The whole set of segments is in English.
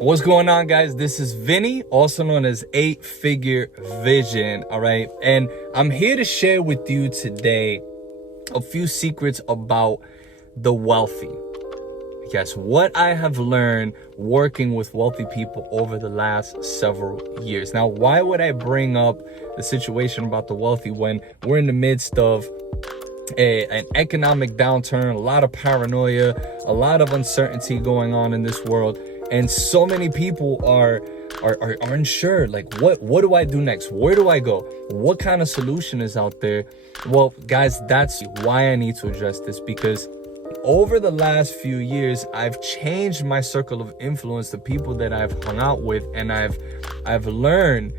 What's going on, guys? This is Vinny, also known as 8-Figure Vision, all right? And I'm here to share with you today a few secrets about the wealthy. Yes, what I have learned working with wealthy people over the last several years. Now, why would I bring up the situation about the wealthy when we're in the midst of an economic downturn, a lot of paranoia, a lot of uncertainty going on in this world, and so many people are unsure, like what do I do next? Where do I go? What kind of solution is out there? Well, guys, that's why I need to address this, because over the last few years, I've changed my circle of influence, the people that I've hung out with, and I've learned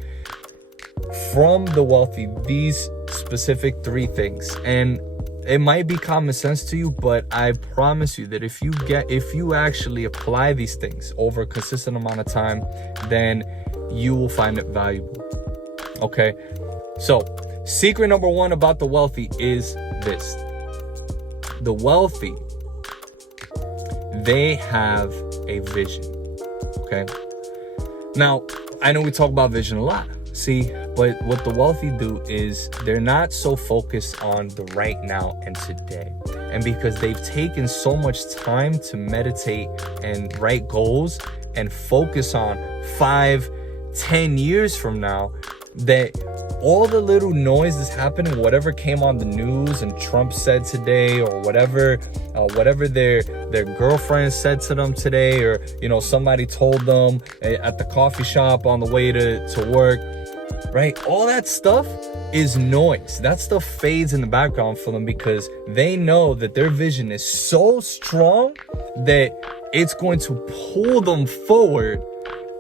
from the wealthy these specific 3 things. And it might be common sense to you, but I promise you that if you actually apply these things over a consistent amount of time, then you will find it valuable. Okay, so secret number 1 about the wealthy is this: the wealthy, they have a vision. Okay, now I know we talk about vision a lot, see, but what the wealthy do is they're not so focused on the right now and today. And because they've taken so much time to meditate and write goals and focus on 5-10 years from now, that all the little noise that's happening, whatever came on the news and Trump said today, or whatever their girlfriend said to them today, or somebody told them at the coffee shop on the way to work, right? All that stuff is noise. That stuff fades in the background for them, because they know that their vision is so strong that it's going to pull them forward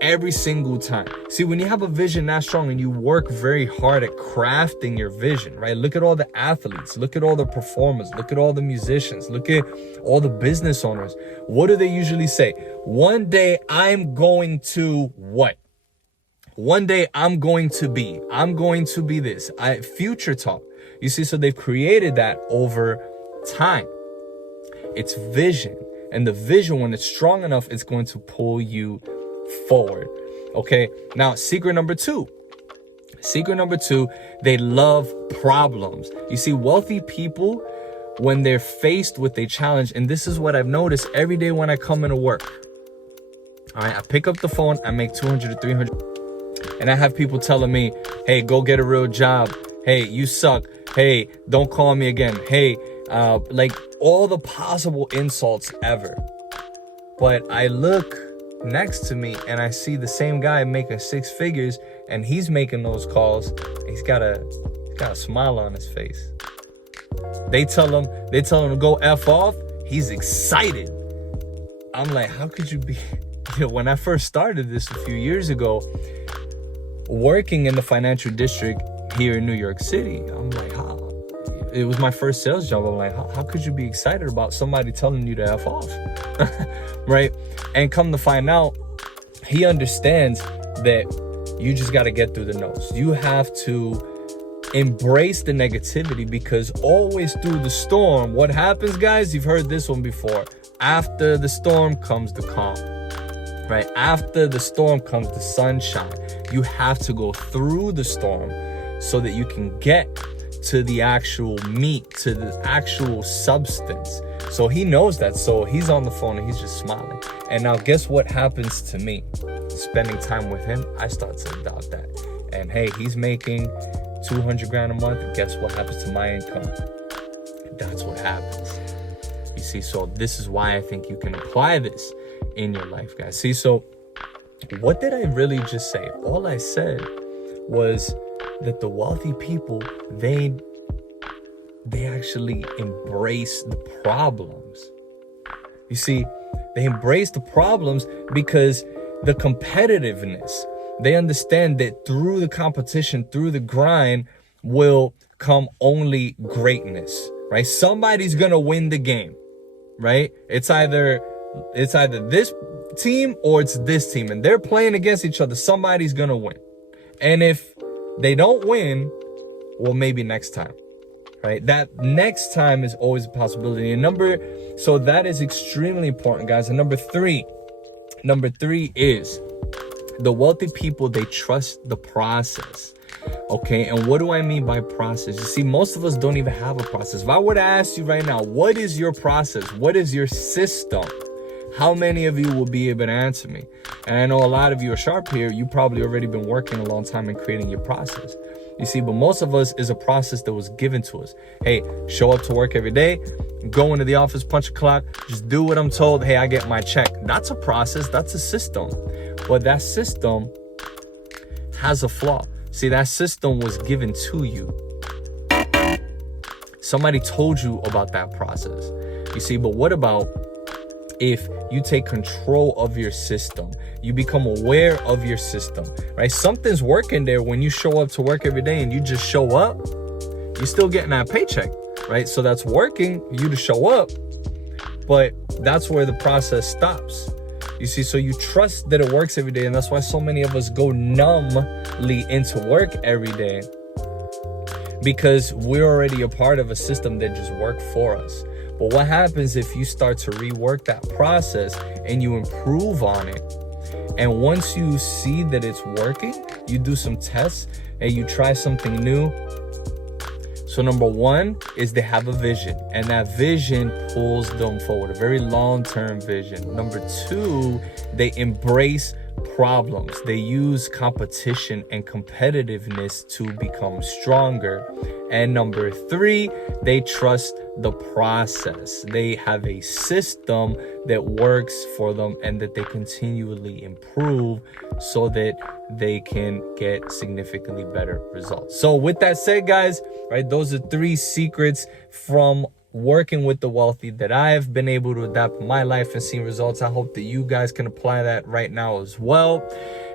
every single time. See, when you have a vision that strong and you work very hard at crafting your vision, right? Look at all the athletes, look at all the performers, look at all the musicians, look at all the business owners. What do they usually say? One day I'm going to what? One day I'm going to be this. Future talk. You see, so they've created that over time. It's vision. And the vision, when it's strong enough, it's going to pull you forward. Okay, now secret number 2, they love problems. You see, wealthy people, when they're faced with a challenge, and this is what I've noticed every day when I come into work, all right, I pick up the phone, I make 200 to 300, and I have people telling me, hey, go get a real job, hey, you suck, hey, don't call me again, hey, like all the possible insults ever. But I look next to me and I see the same guy making 6 figures, and he's making those calls. He's got a smile on his face. They tell him to go F off. He's excited. I'm like, how could you be? When I first started this a few years ago, working in the financial district here in New York City, I'm like, how? It was my first sales job. I'm like, how could you be excited about somebody telling you to F off? Right? And come to find out, he understands that you just got to get through the no's. You have to embrace the negativity, because always through the storm, what happens, guys? You've heard this one before. After the storm comes the calm, right? After the storm comes the sunshine. You have to go through the storm so that you can get to the actual meat, to the actual substance. So he knows that. So he's on the phone and he's just smiling. And now guess what happens to me? Spending time with him, I start to adopt that. And hey, he's making 200 grand a month. And guess what happens to my income? That's what happens. You see, so this is why I think you can apply this in your life, guys. See, so what did I really just say? All I said was that the wealthy people, they actually embrace the problems. You see, they embrace the problems because the competitiveness, they understand that through the competition, through the grind, will come only greatness, right? Somebody's gonna win the game, right? It's either this team or it's this team, and they're playing against each other. Somebody's gonna win. And if they don't win, well, maybe next time, right? That next time is always a possibility. And so that is extremely important, guys. And number 3, Number 3 is the wealthy people, they trust the process. Okay, and what do I mean by process? You see, most of us don't even have a process. If I were to ask you right now, what is your process? What is your system? How many of you will be able to answer me? And I know a lot of you are sharp here. You probably already been working a long time in creating your process. You see, but most of us is a process that was given to us. Hey, show up to work every day, go into the office, punch a clock, just do what I'm told. Hey, I get my check. That's a process. That's a system. But that system has a flaw. See, that system was given to you. Somebody told you about that process. You see, but what about if you take control of your system? You become aware of your system, right? Something's working there when you show up to work every day and you just show up. You're still getting that paycheck, right? So that's working, you to show up, but that's where the process stops. You see, so you trust that it works every day, and that's why so many of us go numbly into work every day, because we're already a part of a system that just worked for us. But what happens if you start to rework that process and you improve on it? And once you see that it's working, you do some tests and you try something new. So number 1 is they have a vision, and that vision pulls them forward, a very long-term vision. Number 2, they embrace problems. They use competition and competitiveness to become stronger. And number 3, they trust the process. They have a system that works for them and that they continually improve so that they can get significantly better results. So with that said, guys, right, those are 3 secrets from working with the wealthy that I've been able to adapt in my life and seen results. I hope that you guys can apply that right now as well.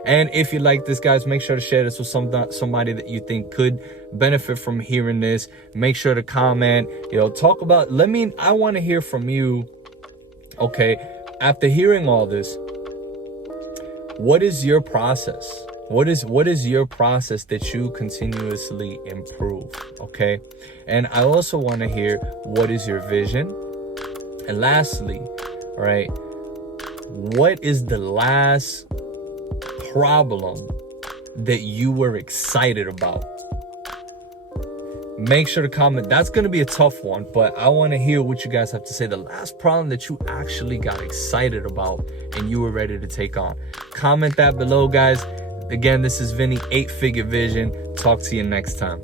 And if you like this, guys, make sure to share this with somebody that you think could benefit from hearing this. Make sure to comment, talk about, I want to hear from you. Okay, after hearing all this, what is your process? What is your process that you continuously improve? Okay, and I also want to hear, what is your vision? And lastly, all right, what is the last problem that you were excited about? Make sure to comment. That's going to be a tough one, but I want to hear what you guys have to say. The last problem that you actually got excited about and you were ready to take on. Comment that below, guys. Again, this is Vinny, 8-Figure Vision. Talk to you next time.